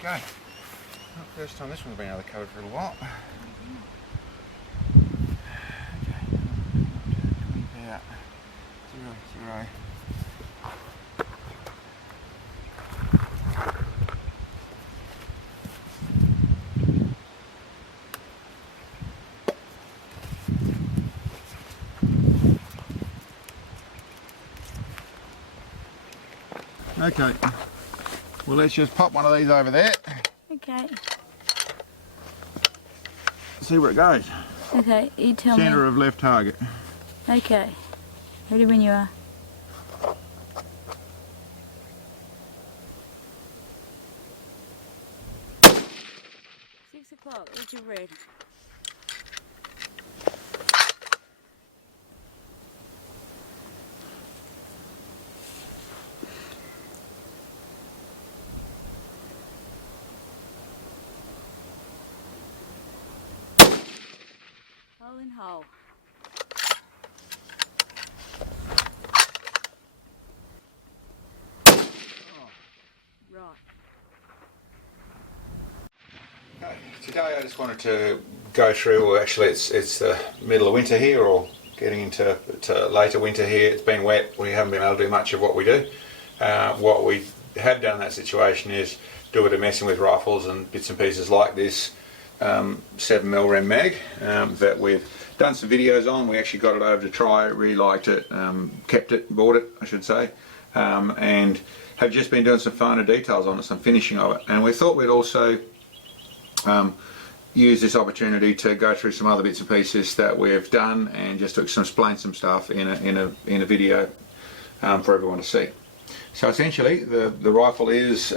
Okay. Well, first time this one's been out of the cupboard for a little while. Okay. About 0, 0. Okay, well let's just pop one of these over there. Okay. See where it goes. Okay, you tell me. Centre of left target. Okay. Ready when you are. 6 o'clock, what'd you read? Hole in hole. Right. Okay, today I just wanted to go through, well actually it's the middle of winter here, or getting into later winter here. It's been wet, we haven't been able to do much of what we do. What we have done in that situation is do a bit of messing with rifles and bits and pieces like this 7mm Rem Mag that we've done some videos on. We actually got it over to try it, really liked it, kept it, bought it I should say, and have just been doing some finer details on it, some finishing of it, and we thought we'd also use this opportunity to go through some other bits and pieces that we've done and just to explain some stuff in a video for everyone to see. So essentially the rifle is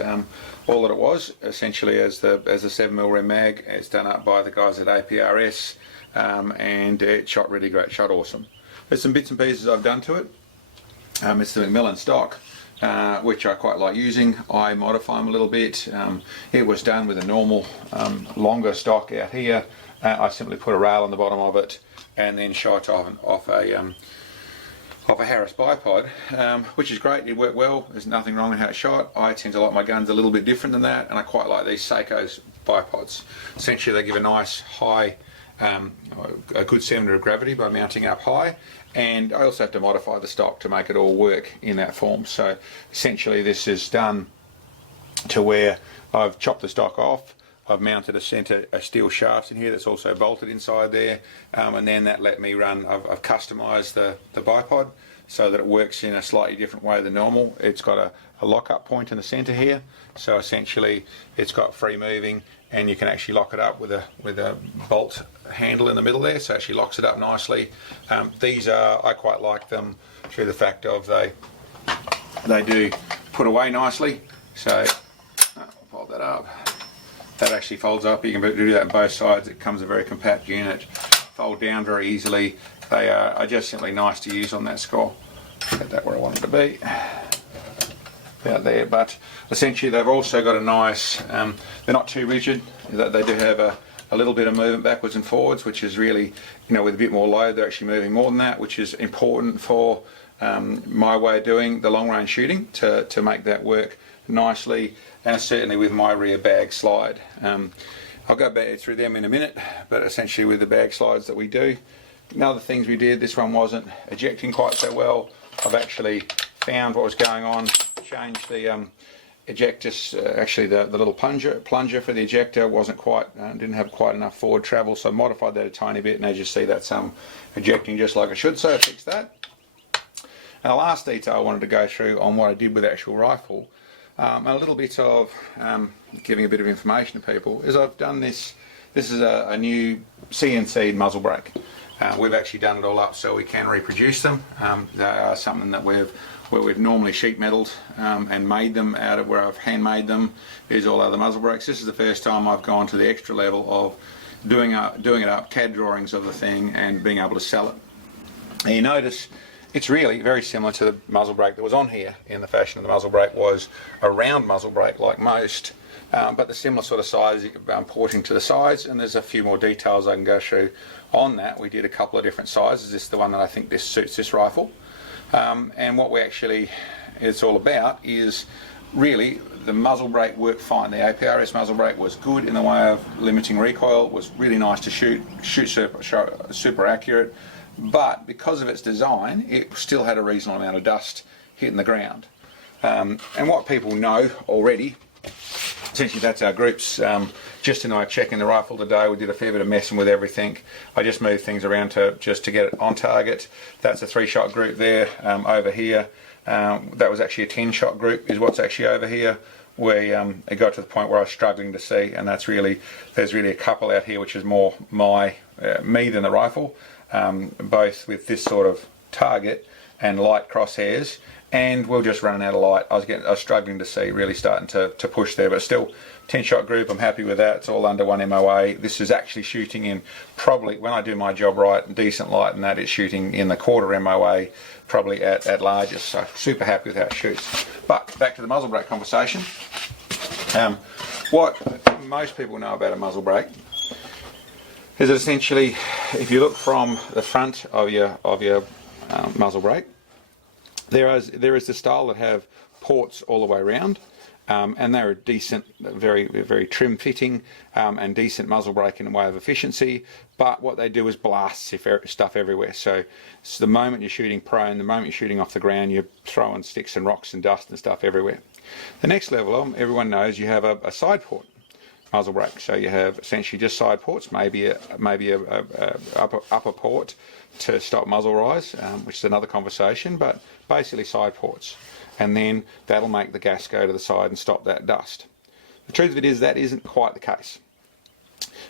all that it was, essentially as the 7mm Rem Mag. It's done up by the guys at APRS, and it shot really great, shot awesome. There's some bits and pieces I've done to it. It's the Macmillan stock, which I quite like using. I modify them a little bit. It was done with a normal longer stock out here. I simply put a rail on the bottom of it and then shot off a Harris bipod, which is great. It worked well. There's nothing wrong with how it shot. I tend to like my guns a little bit different than that, and I quite like these Seiko's bipods. Essentially they give a nice high, a good center of gravity by mounting up high, and I also have to modify the stock to make it all work in that form. So essentially this is done to where I've chopped the stock off, I've mounted a steel shaft in here that's also bolted inside there, and then that let me run, I've customised the bipod so that it works in a slightly different way than normal. It's got a lock-up point in the centre here, so essentially it's got free moving, and you can actually lock it up with a bolt handle in the middle there, so it actually locks it up nicely. These are, I quite like them through the fact of they do put away nicely, so I'll fold that up. That actually folds up. You can do that on both sides. It comes a very compact unit, fold down very easily. They are just simply nice to use on that score. Get that where I want it to be, about there. But essentially they've also got a nice, they're not too rigid. They do have a little bit of movement backwards and forwards, which is really, with a bit more load, they're actually moving more than that, which is important for my way of doing the long range shooting to make that work nicely, and certainly with my rear bag slide. I'll go back through them in a minute, but essentially with the bag slides that we do, other things we did, this one wasn't ejecting quite so well. I've actually found what was going on, changed the ejector, actually the little plunger for the ejector wasn't quite, didn't have quite enough forward travel, so I modified that a tiny bit, and as you see that's ejecting just like I should, so I fixed that. And the last detail I wanted to go through on what I did with the actual rifle, and a little bit of giving a bit of information to people, is I've done this. This is a new CNC muzzle brake. We've actually done it all up so we can reproduce them. They are something that where we've normally sheet metaled and made them out of where I've handmade them. Is all other muzzle brakes. This is the first time I've gone to the extra level of doing it up, CAD drawings of the thing, and being able to sell it. And you notice it's really very similar to the muzzle brake that was on here, in the fashion of the muzzle brake was a round muzzle brake like most, but the similar sort of size, porting to the sides, and there's a few more details I can go through on that. We did a couple of different sizes. This is the one that I think this suits this rifle, and what we actually, it's all about is really the muzzle brake worked fine. The APRS muzzle brake was good in the way of limiting recoil, was really nice to shoot super accurate, but because of its design it still had a reasonable amount of dust hitting the ground. And what people know already, essentially that's our groups. Just in our checking the rifle today, we did a fair bit of messing with everything. I just moved things around just to get it on target. That's a 3-shot group there. Over here, that was actually a 10-shot group is what's actually over here. It got to the point where I was struggling to see, and there's really a couple out here which is more me than the rifle, both with this sort of target and light crosshairs, and we're just running out of light. I was struggling to see, really starting to push there, but still 10-shot group, I'm happy with that. It's all under 1 MOA. This is actually shooting in, probably when I do my job right and decent light, and that is shooting in the 1/4 MOA, probably at largest, so super happy with how it shoots. But back to the muzzle brake conversation. What most people know about a muzzle brake is that essentially, if you look from the front of your muzzle brake, there is the style that have ports all the way around, and they're a decent, very trim fitting, and decent muzzle brake in the way of efficiency. But what they do is blast stuff everywhere. So the moment you're shooting prone, the moment you're shooting off the ground, you're throwing sticks and rocks and dust and stuff everywhere. The next level, everyone knows you have a side port muzzle brake. So you have essentially just side ports, maybe a upper port to stop muzzle rise, which is another conversation, but basically side ports. And then that'll make the gas go to the side and stop that dust. The truth of it is that isn't quite the case.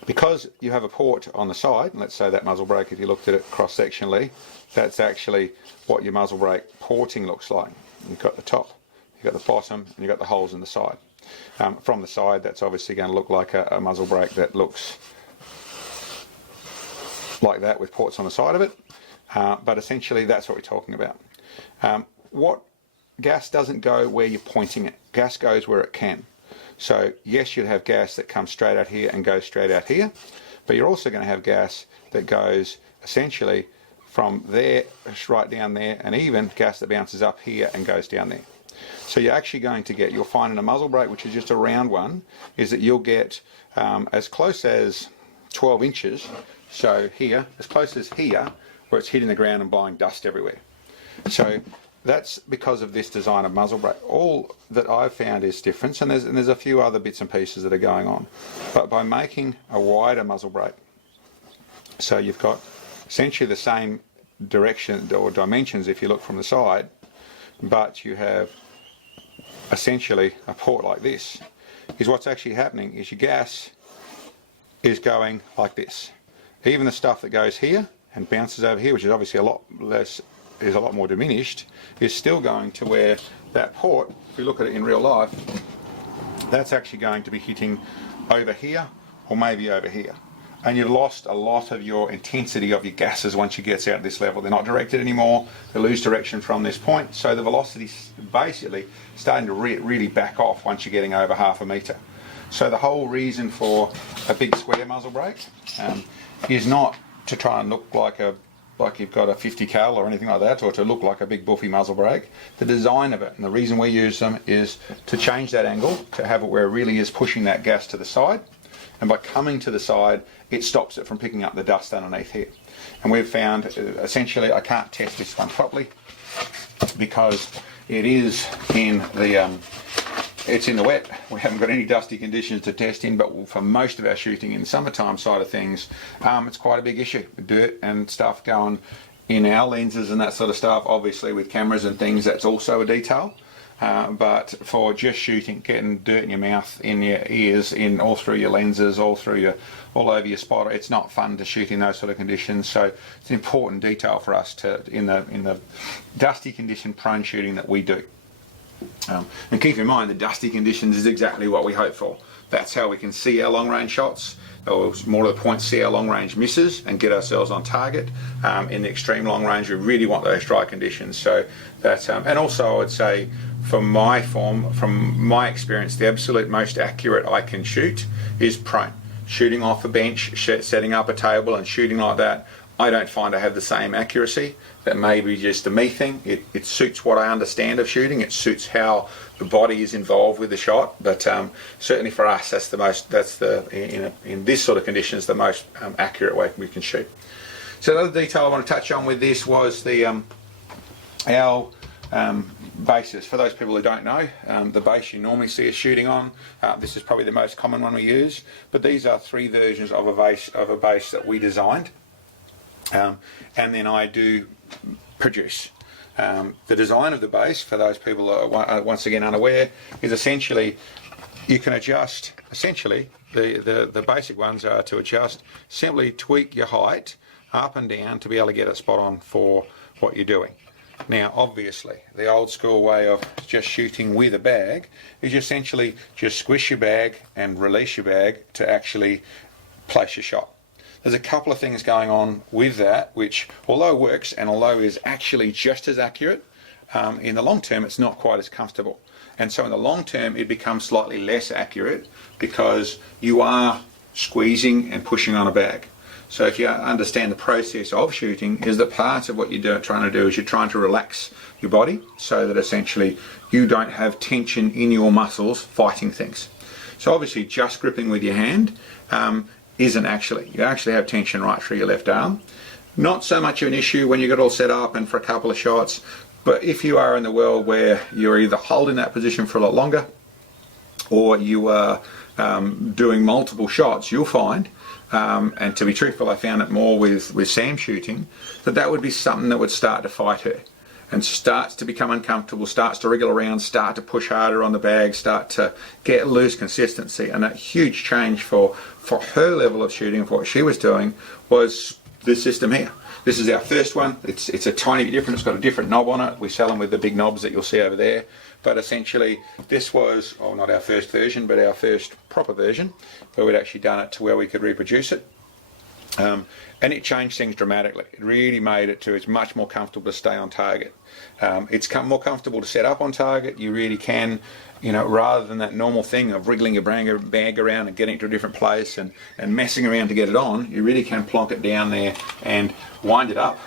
Because you have a port on the side, and let's say that muzzle brake, if you looked at it cross-sectionally, that's actually what your muzzle brake porting looks like. You've got the top, you've got the bottom, and you've got the holes in the side. From the side, that's obviously going to look like a muzzle brake that looks like that with ports on the side of it. But essentially that's what we're talking about. Gas doesn't go where you're pointing it. Gas goes where it can. So yes, you have gas that comes straight out here and goes straight out here, but you're also going to have gas that goes essentially from there right down there, and even gas that bounces up here and goes down there. So you're actually going to get, you'll find in a muzzle brake, which is just a round one, is that you'll get as close as 12 inches, so here, as close as here, where it's hitting the ground and blowing dust everywhere. So that's because of this design of muzzle brake. All that I've found is difference, and there's a few other bits and pieces that are going on. But by making a wider muzzle brake, so you've got essentially the same direction or dimensions if you look from the side, but you have essentially a port like this, is what's actually happening is your gas is going like this. Even the stuff that goes here and bounces over here, which is obviously a lot less, is a lot more diminished, is still going to where that port, if we look at it in real life, that's actually going to be hitting over here or maybe over here. And you've lost a lot of your intensity of your gases once you get out at this level. They're not directed anymore, they lose direction from this point, so the velocity's basically starting to really back off once you're getting over 1/2 metre. So the whole reason for a big square muzzle brake is not to try and look like you've got a 50 cal or anything like that, or to look like a big buffy muzzle brake. The design of it and the reason we use them is to change that angle, to have it where it really is pushing that gas to the side, and by coming to the side it stops it from picking up the dust underneath here. And we've found essentially, I can't test this one properly because it is in the it's in the wet. We haven't got any dusty conditions to test in, but for most of our shooting in the summertime side of things, it's quite a big issue. Dirt and stuff going in our lenses and that sort of stuff. Obviously with cameras and things, that's also a detail. But for just shooting, getting dirt in your mouth, in your ears, all through your lenses, all over your spotter, it's not fun to shoot in those sort of conditions. So it's an important detail for us in the dusty condition prone shooting that we do. And keep in mind, the dusty conditions is exactly what we hope for. That's how we can see our long range shots, or more to the point, see our long range misses and get ourselves on target. In the extreme long range, we really want those dry conditions. So that's and also I would say, from my experience, the absolute most accurate I can shoot is prone. Shooting off a bench, setting up a table and shooting like that, I don't find I have the same accuracy. That may be just a me thing. It suits what I understand of shooting. It suits how the body is involved with the shot. But certainly for us, in this sort of conditions, the most accurate way we can shoot. So the other detail I want to touch on with this was our bases. For those people who don't know, the base you normally see us shooting on, this is probably the most common one we use. But these are 3 versions of a base that we designed. And then I do produce. The design of the base, for those people who are once again unaware, is essentially you can adjust, the basic ones are to adjust, simply tweak your height up and down to be able to get it spot on for what you're doing. Now obviously the old school way of just shooting with a bag is essentially just squish your bag and release your bag to actually place your shot. There's a couple of things going on with that which, although works and although is actually just as accurate, in the long term it's not quite as comfortable. And so in the long term it becomes slightly less accurate because you are squeezing and pushing on a bag. So if you understand the process of shooting, is that part of what you're trying to do is you're trying to relax your body so that essentially you don't have tension in your muscles fighting things. So obviously just gripping with your hand isn't actually. You actually have tension right through your left arm. Not so much of an issue when you get all set up and for a couple of shots, but if you are in the world where you're either holding that position for a lot longer or you are doing multiple shots, you'll find, and to be truthful, I found it more with Sam shooting, that would be something that would start to fight her and starts to become uncomfortable, starts to wriggle around, start to push harder on the bag, start to get loose consistency. And a huge change for her level of shooting, for what she was doing, was this system here. This is our first one. It's a tiny bit different. It's got a different knob on it. We sell them with the big knobs that you'll see over there. But essentially, this was, not our first version, but our first proper version, where we'd actually done it to where we could reproduce it. And it changed things dramatically. It really made it to it's much more comfortable to stay on target. It's more comfortable to set up on target. You really can, rather than that normal thing of wriggling your bag around and getting it to a different place and messing around to get it on, you really can plonk it down there and wind it up.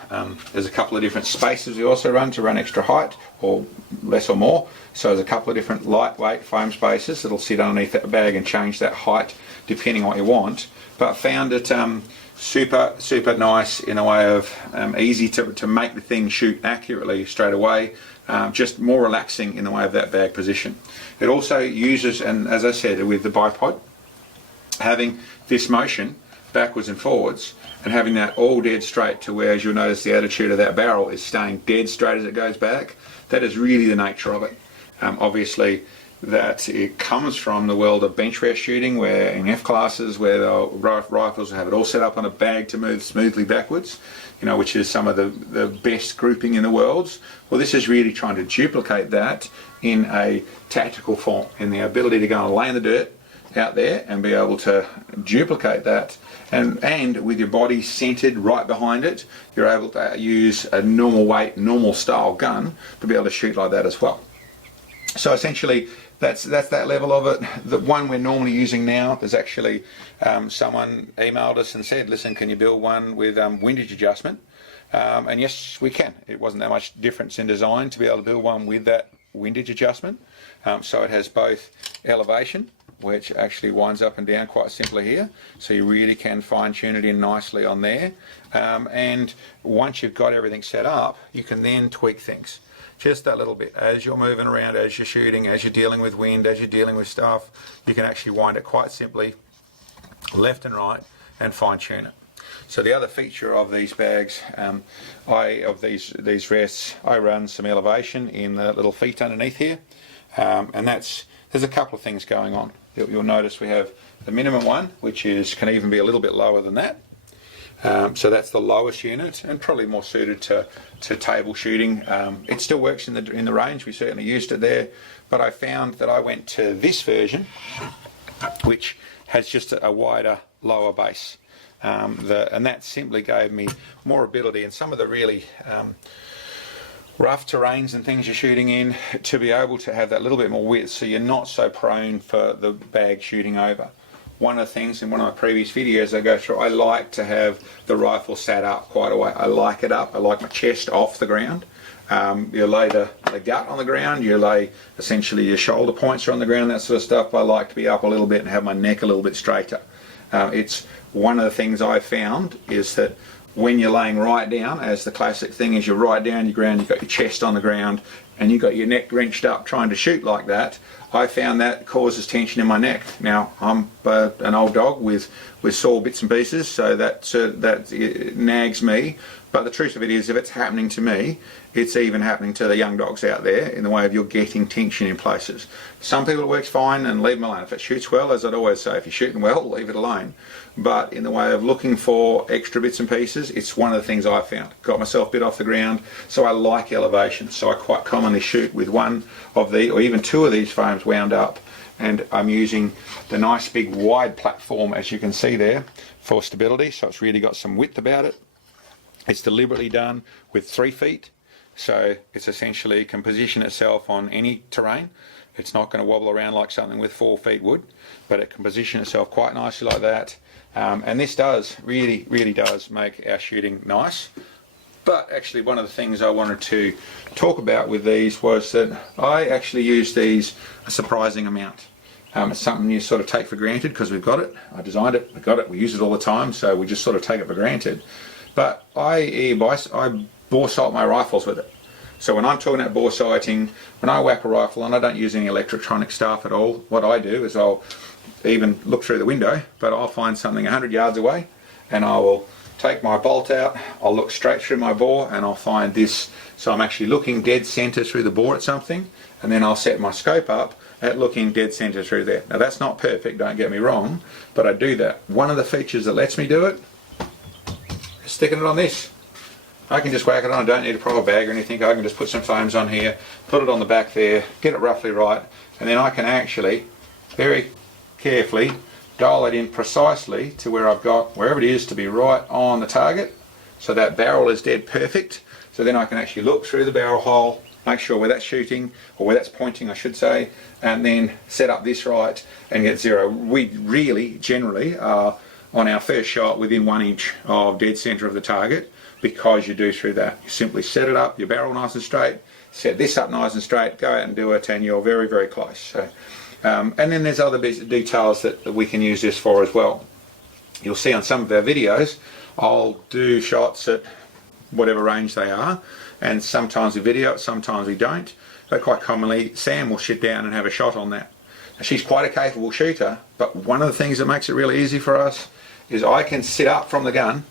There's a couple of different spaces we also run to run extra height, or less or more. So there's a couple of different lightweight foam spaces that'll sit underneath that bag and change that height depending on what you want. But found it super nice in a way of easy to make the thing shoot accurately straight away, just more relaxing in the way of that bag position. It also uses, and as I said with the bipod, having this motion backwards and forwards and having that all dead straight to where, as you'll notice, the attitude of that barrel is staying dead straight as it goes back. That is really the nature of it. Obviously that it comes from the world of bench rest shooting, where in F classes where the rifles have it all set up on a bag to move smoothly backwards, which is some of the best grouping in the world. Well, this is really trying to duplicate that in a tactical form, in the ability to go and lay in the dirt out there and be able to duplicate that, and with your body centered right behind it, you're able to use a normal weight, normal style gun to be able to shoot like that as well. So essentially that's that level of it. The one we're normally using now, there's actually someone emailed us and said, listen, can you build one with windage adjustment? And yes, we can. It wasn't that much difference in design to be able to build one with that windage adjustment. So it has both elevation, which actually winds up and down quite simply here, so you really can fine tune it in nicely on there, and once you've got everything set up, you can then tweak things just a little bit as you're moving around, as you're shooting, as you're dealing with wind, as you're dealing with stuff. You can actually wind it quite simply left and right and fine tune it. So the other feature of these bags, these rests, I run some elevation in the little feet underneath here, and there's a couple of things going on. You'll notice we have the minimum one, which can even be a little bit lower than that. So that's the lowest unit, and probably more suited to table shooting. It still works in the range. We certainly used it there, but I found that I went to this version, which has just a wider, lower base, and that simply gave me more ability in some of the really rough terrains and things you're shooting in, to be able to have that little bit more width, so you're not so prone for the bag shooting over. one of the things in one of my previous videos I go through, I like to have the rifle sat up quite a way. I like it up. I like my chest off the ground. You lay the gut on the ground, you lay essentially your shoulder points are on the ground, that sort of stuff. I like to be up a little bit and have my neck a little bit straighter. It's one of the things I found is that when you're laying right down, as the classic thing is, you're right down your ground, you've got your chest on the ground and you've got your neck wrenched up trying to shoot like that, I found that causes tension in my neck. Now I'm an old dog with sore bits and pieces, so that nags me. But the truth of it is, if it's happening to me, it's even happening to the young dogs out there in the way of you're getting tension in places. Some people it works fine and leave them alone. If it shoots well, as I'd always say, if you're shooting well, leave it alone. But in the way of looking for extra bits and pieces, it's one of the things I found. Got myself a bit off the ground, so I like elevation. So I quite commonly shoot with one of the, or even two of these frames wound up, and I'm using the nice big wide platform, as you can see there, for stability. So it's really got some width about it. It's deliberately done with 3 feet, so it's essentially can position itself on any terrain. It's not going to wobble around like something with 4 feet would, but it can position itself quite nicely like that. And this does really does make our shooting nice. But actually one of the things I wanted to talk about with these was that I actually use these a surprising amount. It's something you sort of take for granted because we've got it. I designed it, we got it, we use it all the time, so we just sort of take it for granted. But I bore sight my rifles with it. So when I'm talking about bore sighting, when I whack a rifle, and I don't use any electronic stuff at all, what I do is I'll even look through the window, but I'll find something 100 yards away and I will take my bolt out, I'll look straight through my bore and I'll find this. So I'm actually looking dead center through the bore at something, and then I'll set my scope up at looking dead center through there. Now that's not perfect, don't get me wrong, but I do that. One of the features that lets me do it, sticking it on this. I can just whack it on, I don't need a proper bag or anything. I can just put some foams on here, put it on the back there, get it roughly right, and then I can actually very carefully dial it in precisely to where I've got wherever it is to be right on the target, so that barrel is dead perfect. So then I can actually look through the barrel hole, make sure where that's shooting, or where that's pointing I should say, and then set up this right and get zero. We really generally are on our first shot within 1 inch of dead center of the target, because you do through that. You simply set it up, your barrel nice and straight, set this up nice and straight, go out and do it, and you're very close. So, and then there's other details that we can use this for as well. You'll see on some of our videos, I'll do shots at whatever range they are, and sometimes we video it, sometimes we don't, but quite commonly Sam will sit down and have a shot on that. Now, she's quite a capable shooter, but one of the things that makes it really easy for us is I can sit up from the gun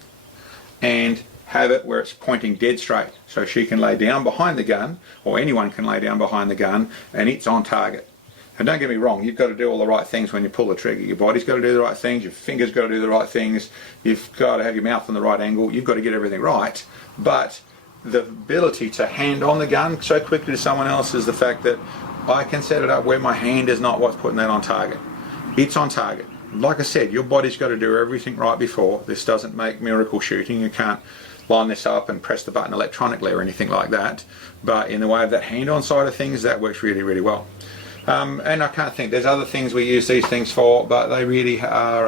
and have it where it's pointing dead straight, so she can lay down behind the gun, or anyone can lay down behind the gun, and it's on target. And don't get me wrong, you've got to do all the right things when you pull the trigger. Your body's got to do the right things, your fingers got to do the right things, you've got to have your mouth on the right angle, you've got to get everything right. But the ability to hand on the gun so quickly to someone else is the fact that I can set it up where my hand is not what's putting that on target. It's on target. Like I said, your body's got to do everything right before. This doesn't make miracle shooting. You can't line this up and press the button electronically or anything like that. But in the way of that hand-on side of things, that works really well. And I can't think, there's other things we use these things for, but they really are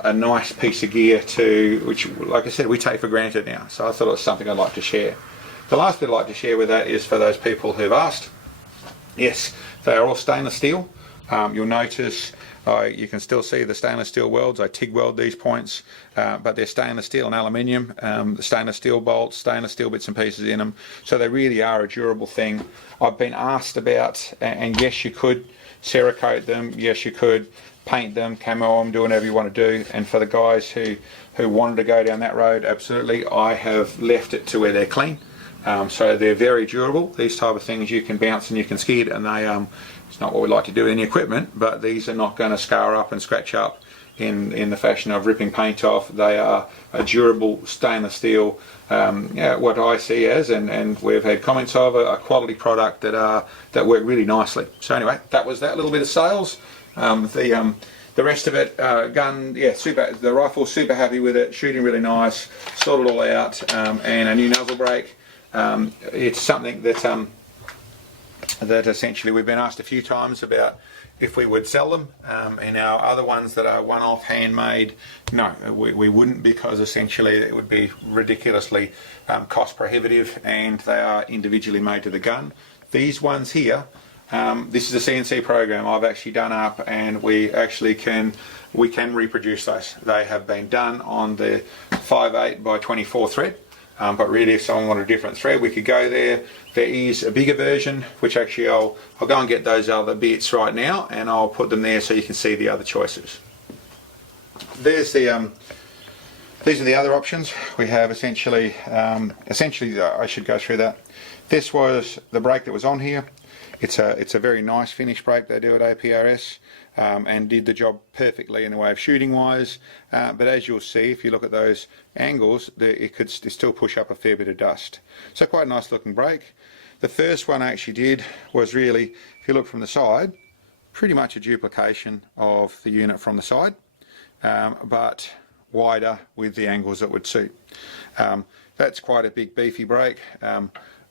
a nice piece of gear to, which, like I said, we take for granted now. So I thought it was something I'd like to share. The last bit I'd like to share with that is for those people who've asked. Yes, they are all stainless steel. You'll notice you can still see the stainless steel welds. I TIG weld these points, but they're stainless steel and aluminium. The stainless steel bolts, stainless steel bits and pieces in them. So they really are a durable thing. I've been asked about, and yes, you could Cerakote them. Yes, you could paint them, camo them, do whatever you want to do. And for the guys who wanted to go down that road, absolutely, I have left it to where they're clean. So they're very durable. These type of things you can bounce and you can skid, and they it's not what we like to do in the equipment, but these are not going to scar up and scratch up in the fashion of ripping paint off. They are a durable stainless steel, what I see as, and we've had comments of, a quality product that work really nicely. So anyway, that was that little bit of sales. The rest of it, gun, yeah, super. The rifle, super happy with it, shooting really nice, sorted all out, and a new muzzle brake. It's something that that essentially we've been asked a few times about if we would sell them, and our other ones that are one-off handmade, no, we wouldn't, because essentially it would be ridiculously cost prohibitive, and they are individually made to the gun. These ones here, this is a CNC program I've actually done up, and we can reproduce those. They have been done on the 5/8 by 24 thread. But really, if someone wanted a different thread, we could go there. There is a bigger version, which actually I'll go and get those other bits right now, and I'll put them there so you can see the other choices. There's the these are the other options. We have essentially I should go through that. This was the brake that was on here. It's a very nice finish brake they do at APRS. And did the job perfectly in the way of shooting wise, but as you'll see, if you look at those angles, it could still push up a fair bit of dust. So quite a nice looking brake. The first one I actually did was really, if you look from the side, pretty much a duplication of the unit from the side, but wider with the angles that would suit. That's quite a big beefy brake.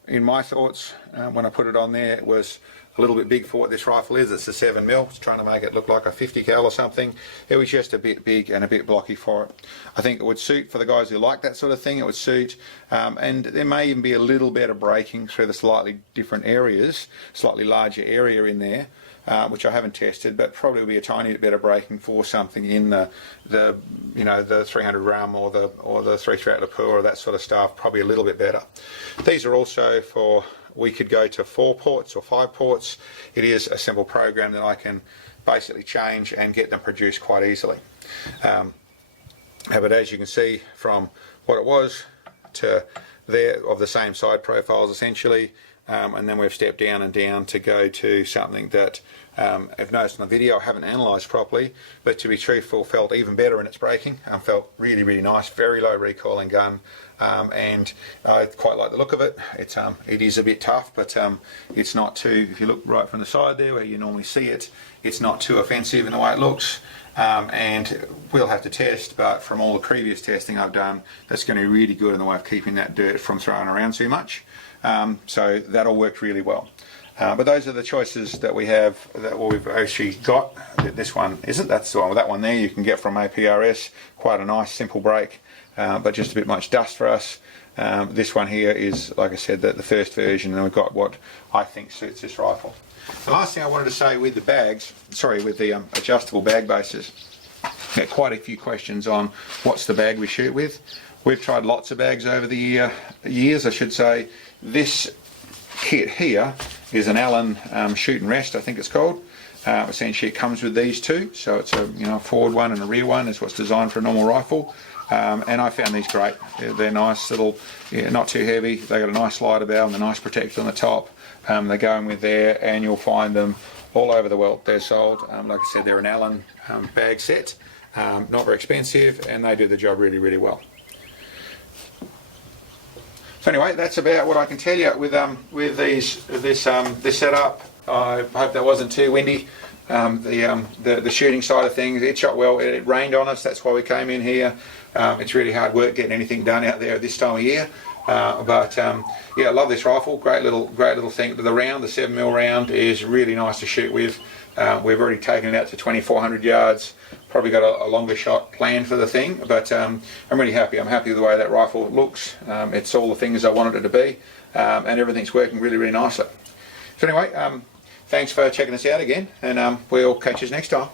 In my thoughts, when I put it on there, it was a little bit big for what this rifle is. It's a 7mm. It's trying to make it look like a 50 cal or something. It was just a bit big and a bit blocky for it. I think it would suit for the guys who like that sort of thing. It would suit, and there may even be a little bit of braking through the slightly different areas, slightly larger area in there, which I haven't tested, but probably will be a tiny bit better braking for something in the 300 Rem or the 3 Lapua or that sort of stuff. Probably a little bit better. These are also for, we could go to 4 ports or 5 ports. It is a simple program that I can basically change and get them produced quite easily. But as you can see from what it was to there, of the same side profiles essentially, and then we've stepped down and down to go to something that I've noticed on the video I haven't analysed properly, but to be truthful, felt even better in its braking. Felt really, really nice, very low recoiling gun, and I quite like the look of it. It is a bit tough, but it's not too, if you look right from the side there where you normally see it, it's not too offensive in the way it looks. And we'll have to test, but from all the previous testing I've done, that's going to be really good in the way of keeping that dirt from throwing around too much. So that'll work really well. But those are the choices that we have, that we've actually got. This one isn't, that's the one. That one there you can get from APRS. Quite a nice simple brake, but just a bit much dust for us. This one here is, like I said, the first version, and we've got what I think suits this rifle. The last thing I wanted to say with the bags, with the adjustable bag bases, I had quite a few questions on what's the bag we shoot with. We've tried lots of bags over the years, I should say. This kit here is an Allen shoot and rest, I think it's called. Essentially it comes with these two, so it's a forward one and a rear one is what's designed for a normal rifle. And I found these great. They're nice little, not too heavy. They got a nice slider barrel and a nice protector on the top. They go in with there, and you'll find them all over the world. They're sold. Like I said, they're an Allen bag set. Not very expensive, and they do the job really, really well. So anyway, that's about what I can tell you with this setup. I hope that wasn't too windy. The shooting side of things, it shot well. It rained on us, that's why we came in here. It's really hard work getting anything done out there this time of year. Yeah, I love this rifle. Great little thing. The 7mm round is really nice to shoot with. We've already taken it out to 2,400 yards. Probably got a longer shot planned for the thing, but I'm really happy. I'm happy with the way that rifle looks. It's all the things I wanted it to be, and everything's working really, really nicely. So anyway, thanks for checking us out again, and we'll catch you next time.